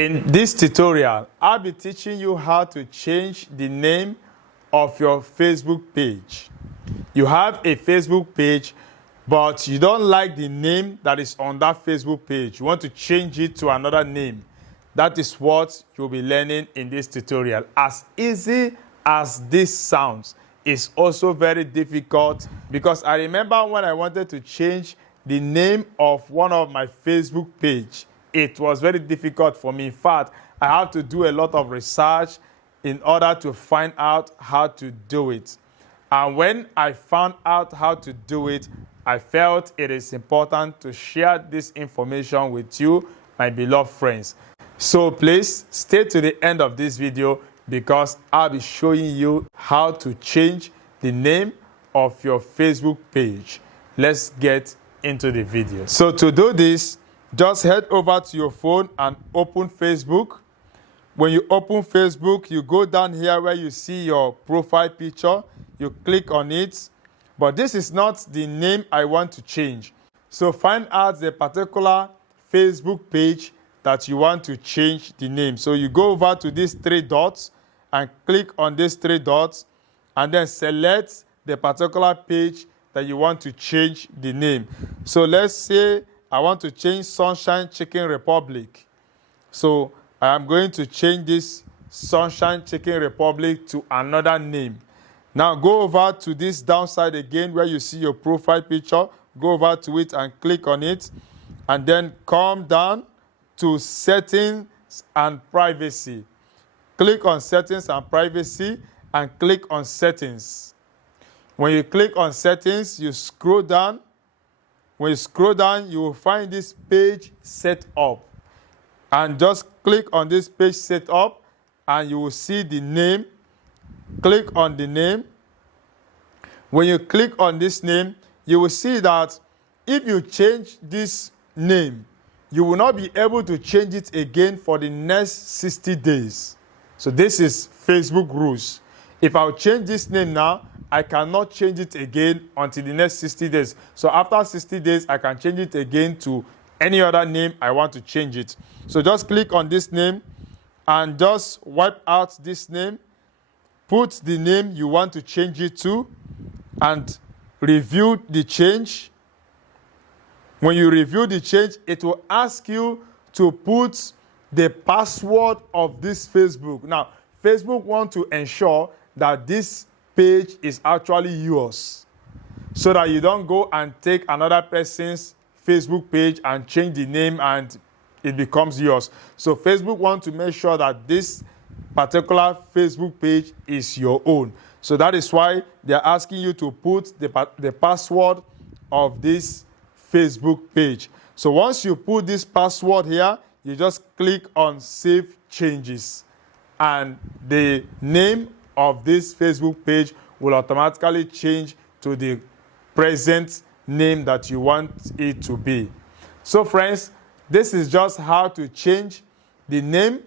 In this tutorial, I'll be teaching you how to change the name of your Facebook page. You have a Facebook page, but you don't like the name that is on that Facebook page. You want to change it to another name. That is what you'll be learning in this tutorial. As easy as this sounds, it's also very difficult, because I remember when I wanted to change the name of one of my Facebook page, it was very difficult for me. In fact, I have to do a lot of research in order to find out how to do it. And when I found out how to do it, I felt it is important to share this information with you, my beloved friends. So please stay to the end of this video, because I'll be showing you how to change the name of your Facebook page. Let's get into the video. So to do this, just head over to your phone and open Facebook. When you open Facebook, you go down here where you see your profile picture. You click on it. But this is not the name I want to change. So find out the particular Facebook page that you want to change the name. So you go over to these three dots and click on these three dots, and then select the particular page that you want to change the name. So let's say I want to change Sunshine Chicken Republic. So I am going to change this Sunshine Chicken Republic to another name. Now go over to this downside again where you see your profile picture. Go over to it and click on it. And then come down to Settings and Privacy. Click on Settings and Privacy and click on Settings. When you click on Settings, you scroll down. When you scroll down, you will find this page setup. And just click on this page setup and you will see the name. Click on the name. When you click on this name, you will see that if you change this name, you will not be able to change it again for the next 60 days. So this is Facebook rules. If I'll change this name now, I cannot change it again until the next 60 days. So after 60 days, I can change it again to any other name I want to change it. So just click on this name and just wipe out this name. Put the name you want to change it to and review the change. When you review the change, it will ask you to put the password of this Facebook. Now, Facebook wants to ensure that this page is actually yours, so that you don't go and take another person's Facebook page and change the name and it becomes yours. So Facebook wants to make sure that this particular Facebook page is your own. So that is why they're asking you to put the password of this Facebook page. So once you put this password here, you just click on Save Changes, and the name of this Facebook page will automatically change to the present name that you want it to be. So friends, this is just how to change the name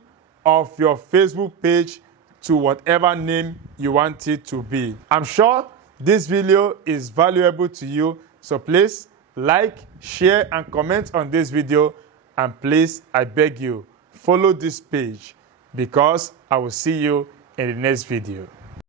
of your Facebook page to whatever name you want it to be. I'm sure this video is valuable to you, so please like, share, and comment on this video. And please, I beg you, follow this page, because I will see you in the next video.